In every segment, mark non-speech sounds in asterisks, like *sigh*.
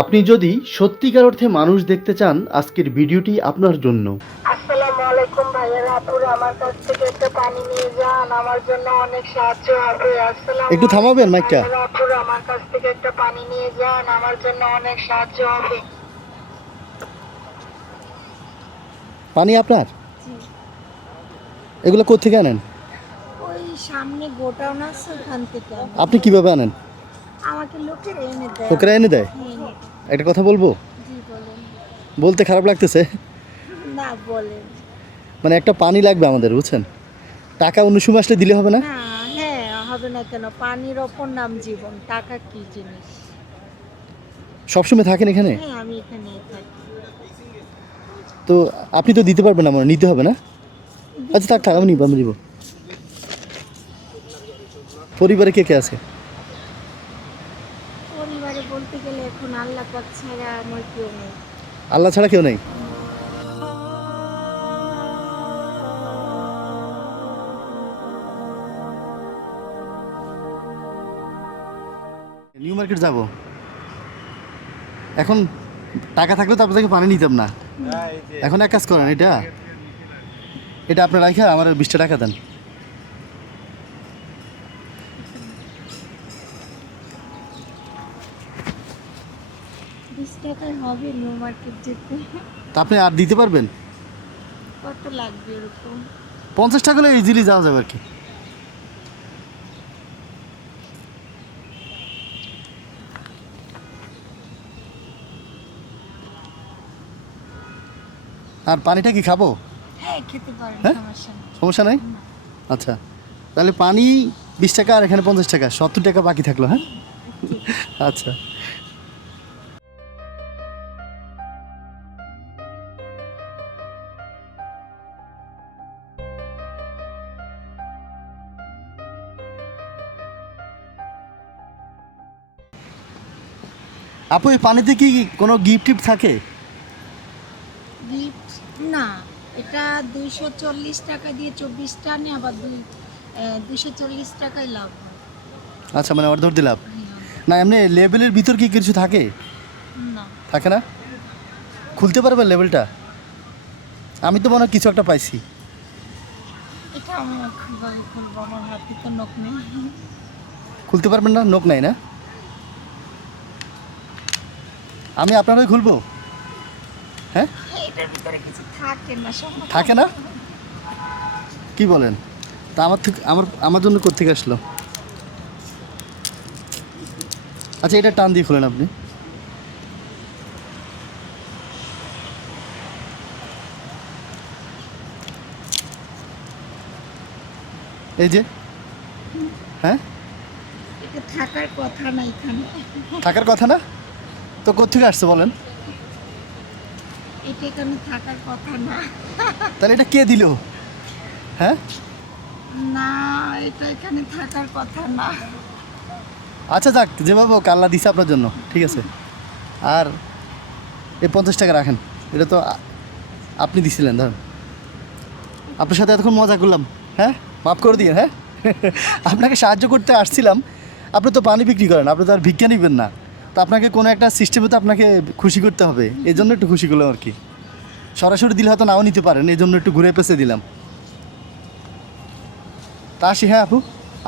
আপনি যদি সত্যিকার অর্থে মানুষ দেখতে চান আজকের ভিডিওটি আপনার জন্য। আসসালামু আলাইকুম ভাইয়ারা আপুরা আমার কাছ থেকে একটা পানি নিয়ে যান আমার জন্য অনেক সাহায্য হবে। আসসালামু একটু থামাবেন মাইকটা? আপুরা আমার কাছ থেকে একটা পানি নিয়ে যান আমার জন্য অনেক সাহায্য হবে। পানি আপনার? এগুলো কোথেকে আনেন? ওই সামনে গোটাউন আছে ওখান থেকে আপনি কীভাবে আনেন? আমাকে লোকের এনে দেয়। লোকেরা এনে দেয়? একটা কথা বলব? বলতে খারাপ লাগতেছে? না বলেন। মানে একটা পানি লাগবে আমাদের বুঝছেন? টাকা অন্য সময় আসলে দিলে হবে না? হ্যাঁ হবে না কেন? পানির অপর নাম জীবন টাকা কি জিনিস? সবসময় থাকেন এখানে? হ্যাঁ আমি এখানে থাকি। তো আপনি তো দিতে পারবেন আমার নিতে হবে না? আচ্ছা থাক থাক আমি নিব আমি নিব। পরিবারে কে কে আছে? বলতে গেলে এখন আল্লাহ পাক ছাড়া আমার কেউ নেই। আল্লাহ ছাড়া কেউ নেই? নিউ মার্কেট যাব। এখন টাকা থাকলে তো আপনাদেরকে পানি নিতাম না। এখন এক কাজ করেন এটা এটা আপনার রাখা আমার বিশটা টাকা দেন। বিশ টাকায় হবে নিউ মার্কেট যেতে। তা আপনি আর দিতে পারবেন? কত লাগবে এরকম পঞ্চাশ টাকা হলে ইজিলি যাওয়া যাবে আর কি। আর পানিটা কি খাব? হ্যাঁ হ্যাঁ? সমস্যা নাই। আচ্ছা তাহলে পানি বিশ টাকা আর এখানে পঞ্চাশ টাকা সত্তর টাকা বাকি থাকল হ্যাঁ? আচ্ছা। আপু এই পানিতে কি কোনো গিফট টিফট থাকে? গিফট না এটা দুইশো চল্লিশ টাকা দিয়ে চব্বিশটা আনে আবার দুই দুইশো চল্লিশ টাকায় লাভ হয়। আচ্ছা মানে অর্ধ দিলাম না এমনি লেবেলের ভিতর কি কিছু থাকে? না। থাকে না? খুলতে পারবেন লেবেলটা আমি তো মনে হয় কিছু একটা পাইছি। এটা আমি খুলবো আমার হাতে তো নখ নেই। খুলতে পারবেন না? নোক নাই না? আমি আপনার হয়ে? খুলবো হ্যাঁ কিছু থাকে না থাকে না? কি বলেন? তা আমার থেকে আমার আমার জন্য কোথেকে আসলো? আচ্ছা এটা টান দিয়ে খুলেন আপনি। এই যে? হ্যাঁ? থাকার কথা না এখানে। থাকার কথা না? তো কোথেকে আসছে বলেন? এটা এখানে থাকার কথা না। তাহলে এটা কে দিল? হ্যাঁ? না এটা এখানে থাকার কথা না। আচ্ছা যাক যেভাবে হোক আল্লাহ দিছে আপনার জন্য ঠিক আছে। আর এই পঞ্চাশ টাকা রাখেন এটা তো আপনি দিছিলেন ধরেন। আপনার সাথে এতক্ষণ মজা করলাম হ্যাঁ? মাফ করে দিয়ে হ্যাঁ? *laughs* আপনাকে সাহায্য করতে আসছিলাম আপনি তো পানি বিক্রি করেন আপনি তো আর ভিক্ষা নিবেন না। তো আপনাকে কোনো একটা সিস্টেমে তো আপনাকে খুশি করতে হবে। এই জন্য একটু খুশি করলাম আর কি। সরাসরি দিলে হয়তো নাও নিতে পারেন এই জন্য একটু ঘুরে পেঁচে দিলাম। তা আসি হ্যাঁ আপু?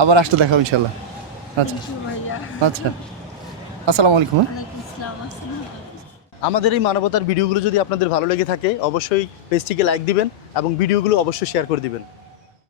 আবার আসতে দেখাবো ইনশাল্লাহ আচ্ছা। আচ্ছা। আসসালামু আলাইকুম হ্যাঁ। আসসালাম আসসালাম আমাদের এই মানবতার ভিডিওগুলো যদি আপনাদের ভালো লেগে থাকে অবশ্যই পেজটিকে লাইক দিবেন এবং ভিডিওগুলো অবশ্যই শেয়ার করে দিবেন।